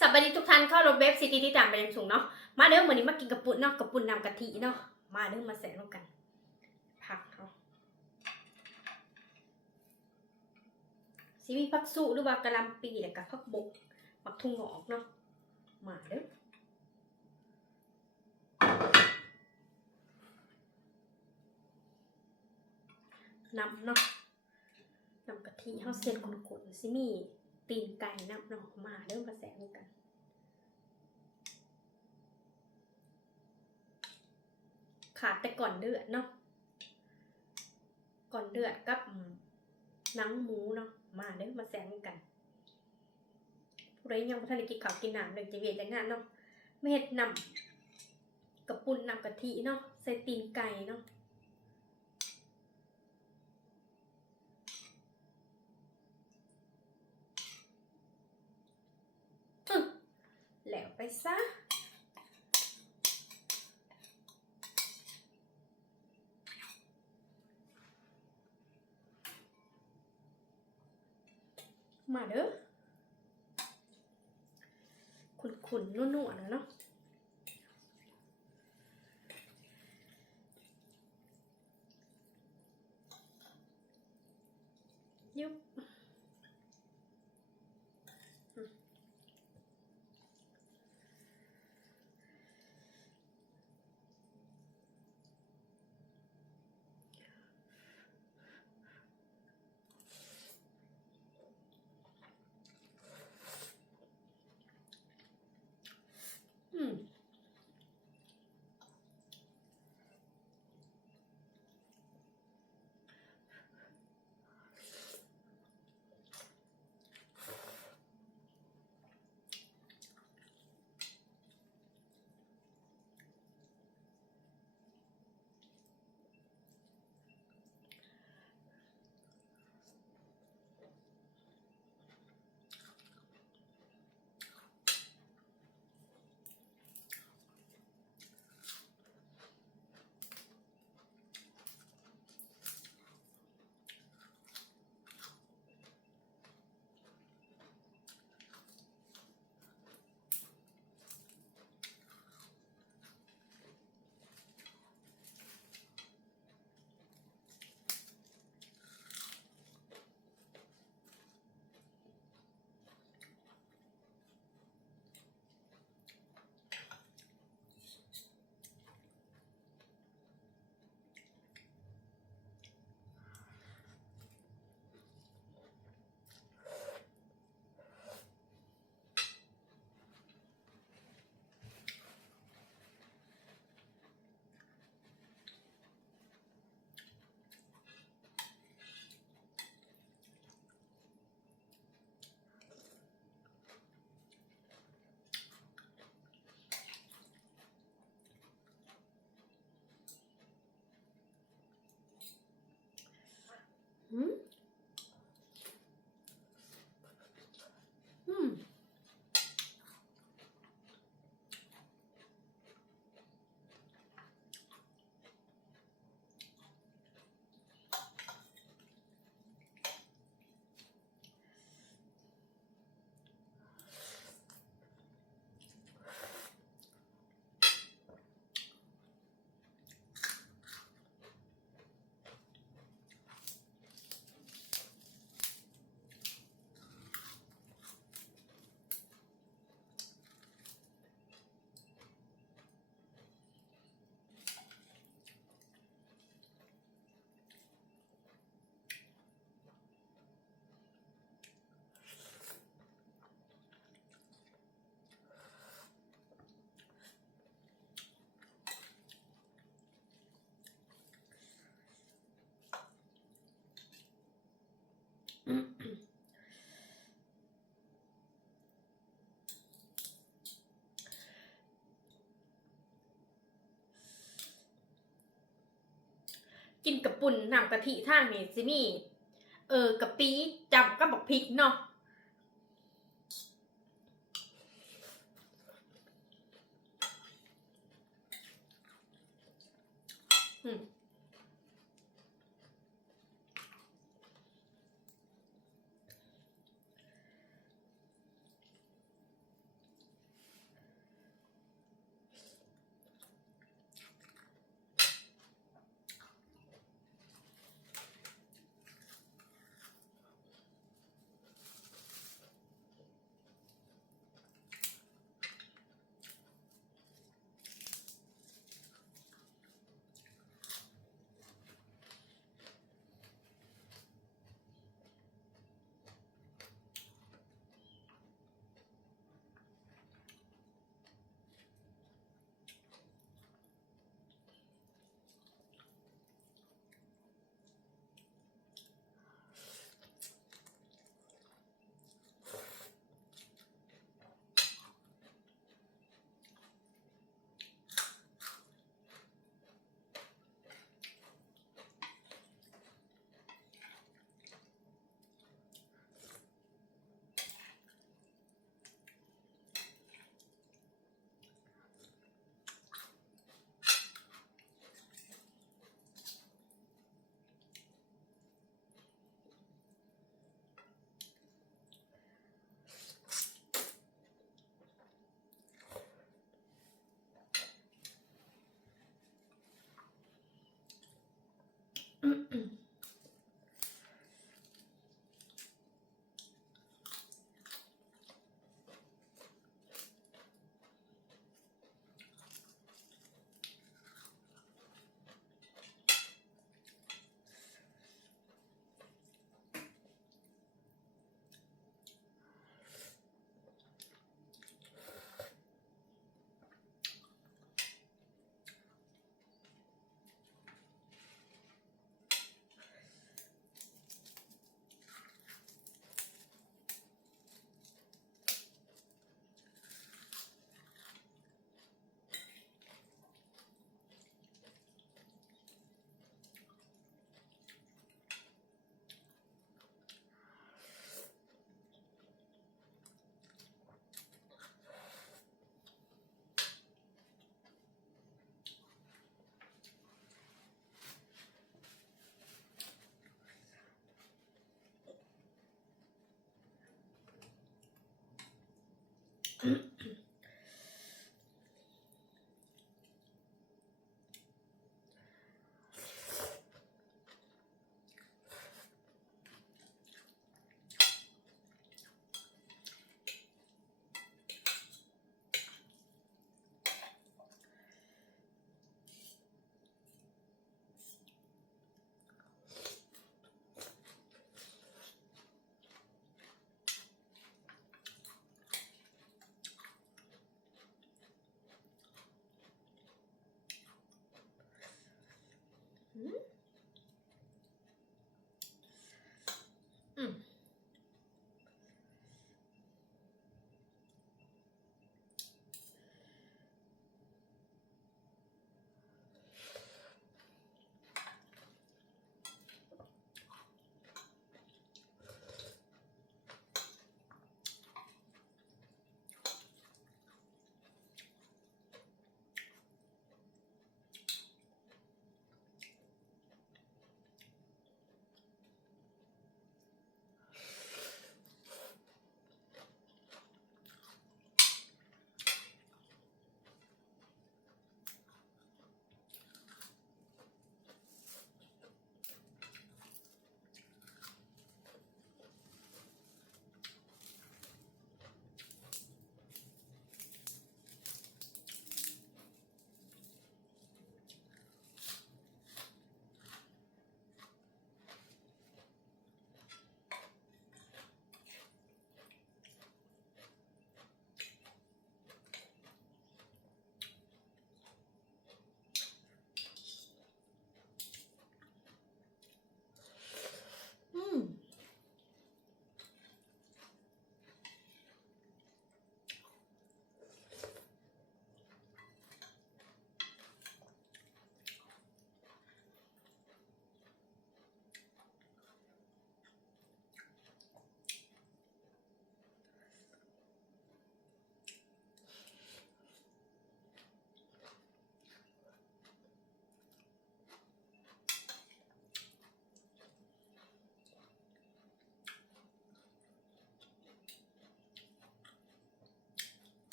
สวัสดีทุกท่านเข้ารถเว็บซีดีที่ตามไปยังสูงเนาะมาเด้อมื้อนี้มากินกระปุ้นเนาะกระปุ้นน้ำกะทิเนาะมาเด้อมาแสะลงกันผักเนาะสิมีผักสุหรือว่ากะหล่ำปีแล้วก็ผักบกผักทุ่งหอกเนาะมาเด้อน้ำเนาะน้ำกะทิเฮาเสร็จกุ่นๆสิมีตีนไก่น้ำเนาะมาเด้อมาแสะลงกันขาดแต่ก่อนเดือดเนาะก่อนเดือดกับหนังหมูเนาะมาเด้อมาแซงกันผู้ใดยังบ่ทันได้กินข้าวกินน้ำเลยจะเวียนจังงานเนาะมาเฮ็ดน้ำกระปุ้นน้ำกะทิเนาะใส่ตีนไก่เนาะแล้วไปซะมาเด้อขุ่นๆนัวๆเนาะยุบกินกระปุ้นน้ำกะทิทางนี่สิมีกะปิจับกับบักพริกเนาะ อ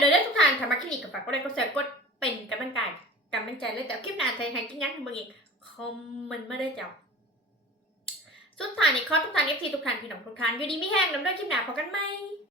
แล้วเด้อทุกท่านถ้ามาคลินิกก็ฝากกดไลค์กดแชร์กดเป็นกำลังใจเลยแต่คลิปหน้าจะให้กินหยังเบิ่งอีกคอมเมนต์มาได้เจ้าสุดท้ายนี่ขอทุกท่าน FC ทุกท่านพี่น้องทุกท่านอยู่ดีมีแฮงนำด้วยคลิปหน้าพบกันใหม่